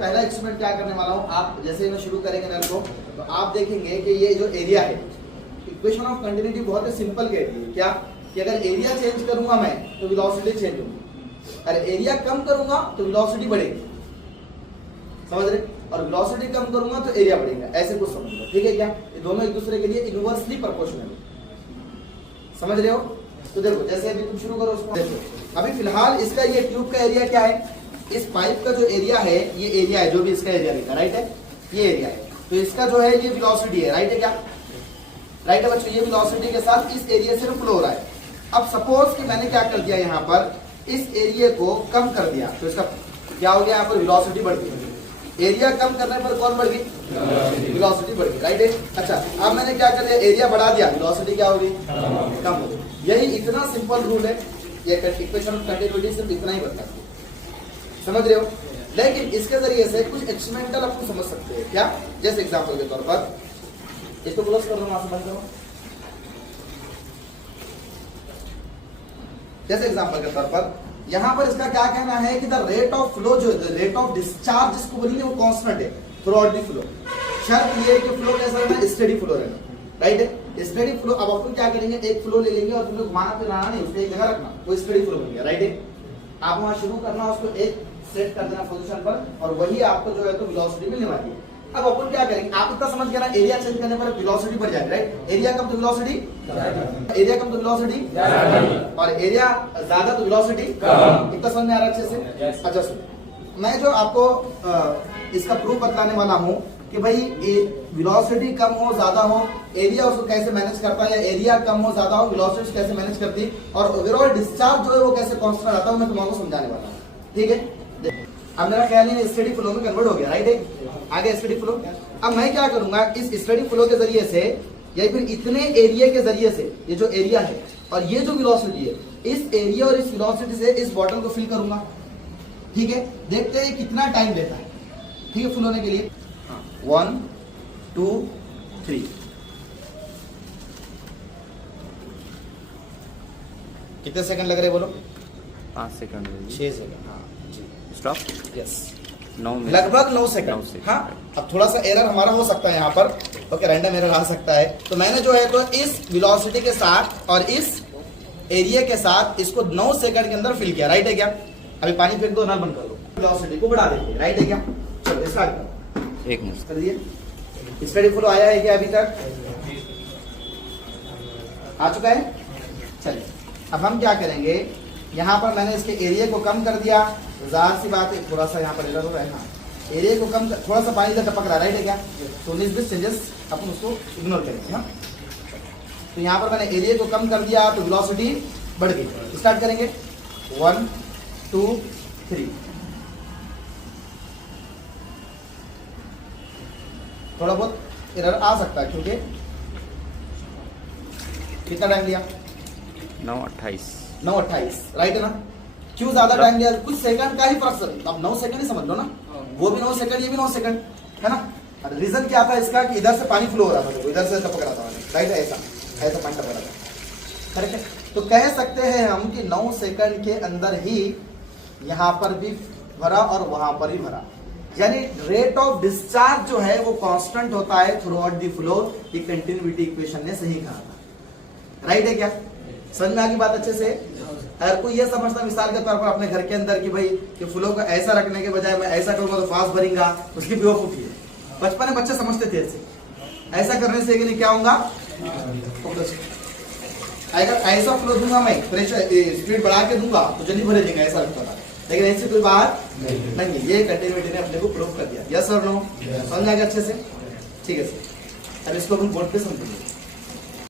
पहला एक्सपेरिमेंट क्या करने वाला हूँ, आप जैसे ही मैं शुरू करेंगे नल को तो आप देखेंगे कि ये जो एरिया है, इक्वेशन ऑफ कंटिन्यूटी बहुत ही सिंपल कहती है क्या कि अगर एरिया चेंज करूंगा मैं तो वेलोसिटी चेंज होगी, अगर एरिया कम करूंगा तो वेलोसिटी बढ़ेगी, समझ रहे, और वेलोसिटी कम करूंगा तो एरिया बढ़ेगा, ऐसे कुछ समझ लो, ठीक है क्या, ये दोनों एक दूसरे के लिए इनवर्सली प्रोपोर्शनल, समझ रहे हो। तो देखो जैसे अभी तुम शुरू करो उसको, देखो अभी फिलहाल इसका ये ट्यूब का एरिया क्या है, इस पाइप का जो एरिया है ये एरिया है, जो भी इसका एरिया लिखा राइट है, ये एरिया है, तो इसका जो है ये वेलोसिटी है, राइट है क्या, राइट है बच्चों, ये वेलोसिटी के साथ इस एरिया से फ्लो हो रहा है। अब सपोज कि मैंने क्या कर दिया, यहाँ पर इस एरिया को कम कर दिया तो इसका क्या हो गया, यहाँ पर वेलोसिटी बढ़ गई, एरिया कम करने पर कौन बढ़ गई, वेलोसिटी बढ़ गई, राइट है। अच्छा अब मैंने क्या कर दिया, एरिया बढ़ा दिया, वेलोसिटी क्या होगी, कम हो गई। यही इतना सिंपल रूल है, ये इक्वेशन ऑफ कंटिन्यूटी सिर्फ इतना ही बताती है, समझ रहे हो। लेकिन इसके जरिए से कुछ एक्सपेरिमेंटल आपको समझ सकते हैं क्या, जैसे एग्जांपल के तौर पर इसको क्लोज कर दो, वहां से बंद करो, जैसे एग्जांपल के तौर पर यहां पर इसका क्या कहना है कि द रेट ऑफ फ्लो, जो रेट ऑफ डिस्चार्ज जिसको बोलेंगे वो कांस्टेंट है थ्रू आउट द फ्लो, शर्त ये है कि फ्लो कैसा रहना, स्टेडी फ्लो रहना, राइट है, स्टेडी फ्लो। अब अपन क्या करेंगे, एक फ्लो ले लेंगे और तुमने घुमाना फिराना नहीं, उसको एक जगह रखना, वो स्टेडी फ्लो बन गया, राइट है। आप वहां शुरू करना, उसको एक सेट कर देना पोजीशन पर, और वही आपको जो है तो वेलोसिटी मिलने वाली है। अब अपन क्या करेंगे, आप इतना समझ गए ना, एरिया चेंज करने पर वेलोसिटी बढ़ जाएगी, राइट, एरिया कम तो वेलोसिटी, एरिया कम तो वेलोसिटी, और एरिया ज्यादा तो वेलोसिटी, इतना समझ में आ रहा है अच्छे से। अच्छा सुनो, मैं जो आपको इसका प्रूफ बताने वाला हूँ कि भाई वेलोसिटी कम हो ज्यादा हो, एरिया उसको कैसे मैनेज करता है, एरिया कम हो ज्यादा हो, वेलोसिटी कैसे मैनेज करती है, और ओवरऑल डिस्चार्ज जो है वो कैसे कांस्टेंट आता है, मैं तुम्हारा समझाने वाला हूँ, ठीक है। अब मेरा ख्याल है स्टेडी फ्लो में कन्वर्ट हो गया, राइट है, आगे स्टेडी फ्लो। अब मैं क्या करूंगा, इस स्टेडी फ्लो के जरिए से या फिर इतने एरिया के जरिए से, ये जो एरिया है और ये जो वेलोसिटी है, इस एरिया और इस वेलोसिटी से इस बॉटल को फिल करूंगा, ठीक है, देखते हैं कितना टाइम लेता है, ठीक है, फुल होने के लिए। 1 2 3 कितने सेकंड लग रहे बोलो, 5 सेकंड, 6 सेकंड, हाँ जी, स्टॉप, यस, 9 मिनट, लगभग 9 सेकंड, हाँ। अब थोड़ा सा एरर हमारा हो सकता है यहाँ पर, ओके, रैंडम एरर आ सकता है। तो मैंने जो है तो इस वेलोसिटी के साथ और इस एरिया के साथ इसको 9 सेकंड के अंदर फिल किया, राइट है क्या। अभी पानी फेंक दो, नल बंद कर दो, वेलोसिटी को बढ़ा देंगे, राइट है क्या। चलो स्टार्ट करो, 1 मिनट कर दिए। स्टेडी फ्लो आया है क्या अभी तक, आ चुका है। चलिए अब हम क्या करेंगे, यहाँ पर मैंने इसके एरिया को कम कर दिया, जाहिर सी बात है थोड़ा सा यहाँ पर एरर हो रहा है, हाँ, एरिया को कम कर, थोड़ा सा पानी इधर टपक रहा है, राइट है क्या, तो 19-20 चेंजेस अपन उसको इग्नोर करेंगे, हाँ। तो यहाँ पर मैंने एरिया को कम कर दिया तो वेलोसिटी बढ़ गई। स्टार्ट करेंगे, 1 2 3, थोड़ा बहुत एरर आ सकता है क्योंकि कितना टाइम लिया, 9:28, राइट है ना। क्यों ज्यादा टाइम लिया, कुछ सेकंड का ही फर्क, अब 9 सेकंड ही समझ लो ना, वो भी 9 सेकंड, ये भी 9 सेकंड है ना। रीजन क्या था इसका कि इधर से पानी फ्लो हो रहा था, इधर से टपक रहा था, राइट है, ऐसा पानी टपक रहा था, करेक्ट है। तो कह सकते हैं हम कि 9 सेकंड के अंदर ही यहाँ पर भी भरा और वहां पर ही भरा, यानी रेट ऑफ डिस्चार्ज जो है वो कांस्टेंट होता है थ्रू आउट द फ्लो, ये कंटिन्यूटी इक्वेशन ने सही कहा था, राइट है क्या, समझ में आ गई बात अच्छे से। अगर कोई ये समझता मिसाल के तौर पर अपने घर के अंदर कि भाई कि फ्लो को ऐसा रखने के बजाय मैं ऐसा करूंगा तो फास्ट भरेगा, उसकी बेवकूफी है। बचपन में बच्चे समझते थे ऐसा करने से कि क्या होगा, अगर ऐसा फ्लो दूंगा मैं, प्रेशर स्पीड बढ़ा के दूंगा तो जल्दी भरे देगा, ऐसा लगता था, लेकिन ऐसी कोई बात नहीं है, ये कंटिन्यूटी ने अपने को प्रूव कर दिया। यस और नो, समझ आ गया अच्छे से, ठीक है सर। अब इसको हम बोर्ड पे समझेंगे।